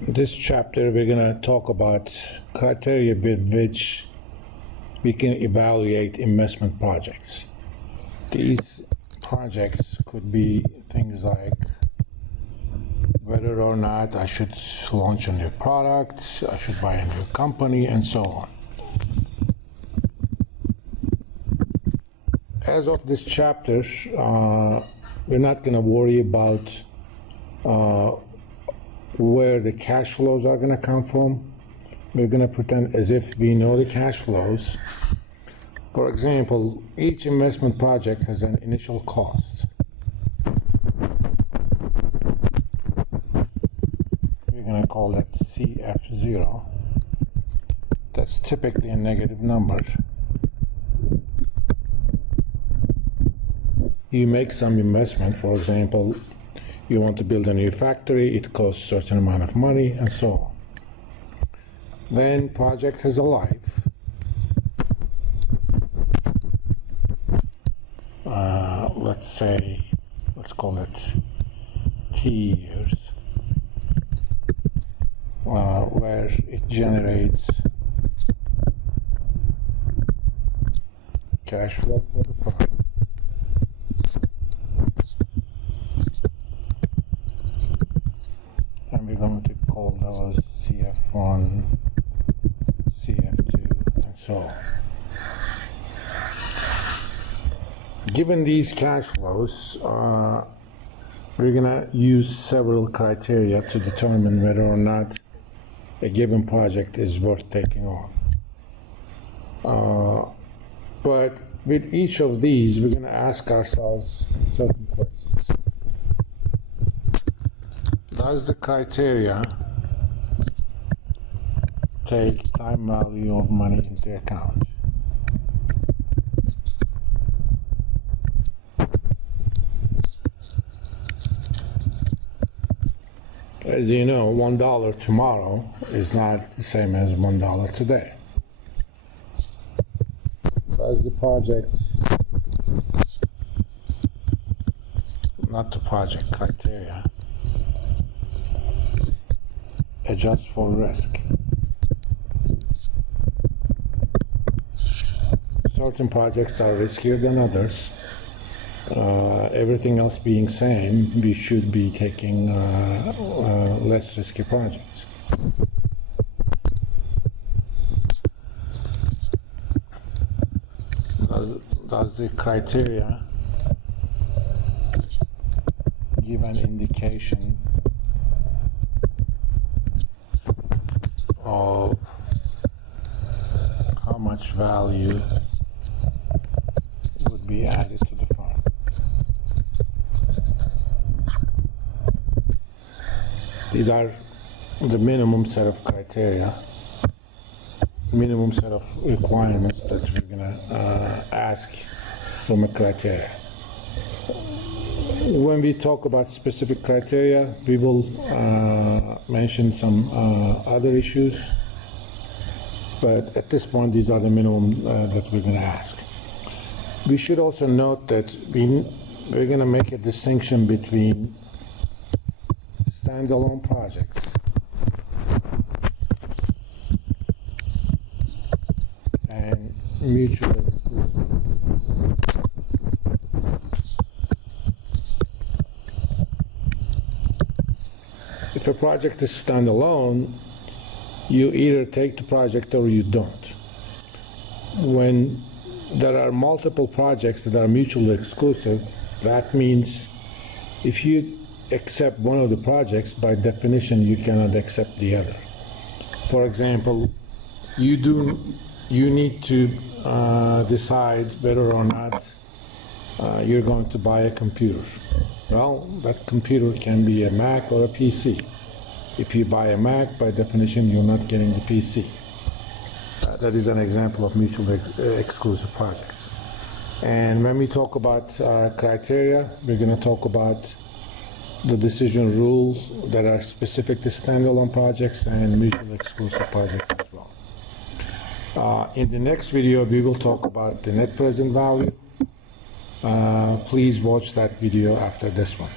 this chapter, we're going to talk about criteria with which we can evaluate investment projects. These projects could be things like whether or not I should launch a new product, I should buy a new company, and so on. As of this chapter, we're not going to worry about where the cash flows are going to come from. We're going to pretend as if we know the cash flows. For example, each investment project has an initial cost. We're going to call that CF0. That's typically a negative number. You make some investment, for example, you want to build a new factory, it costs a certain amount of money, and so on. Then project has a life. Let's call it T years, where it generates cash flow for the firm. And we're going to call those CF1, CF2, and so on. Given these cash flows, we're going to use several criteria to determine whether or not a given project is worth taking on. But with each of these, we're going to ask ourselves certain questions. Does the criteria take time value of money into account? As you know, $1 tomorrow is not the same as $1 today. Does the project, not the project criteria, adjust for risk? Certain projects are riskier than others. Everything else being same, we should be taking less risky projects. Does the criteria give an indication of how much value would be added to the firm? These are the minimum set of criteria, minimum set of requirements that we're going to ask from a criteria. When we talk about specific criteria, we will mention some other issues, but at this point, these are the minimum that we're going to ask. We should also note that we're going to make a distinction between standalone projects and mutually exclusive. If a project is standalone, you either take the project or you don't. When there are multiple projects that are mutually exclusive, that means if you accept one of the projects, by definition, you cannot accept the other. For example, you need to decide whether or not you're going to buy a computer. Well, that computer can be a Mac or a PC. If you buy a Mac, by definition, you're not getting the PC. That is an example of mutually exclusive projects. And when we talk about criteria, we're going to talk about the decision rules that are specific to standalone projects and mutually exclusive projects as well. In the next video, we will talk about the net present value. Please watch that video after this one.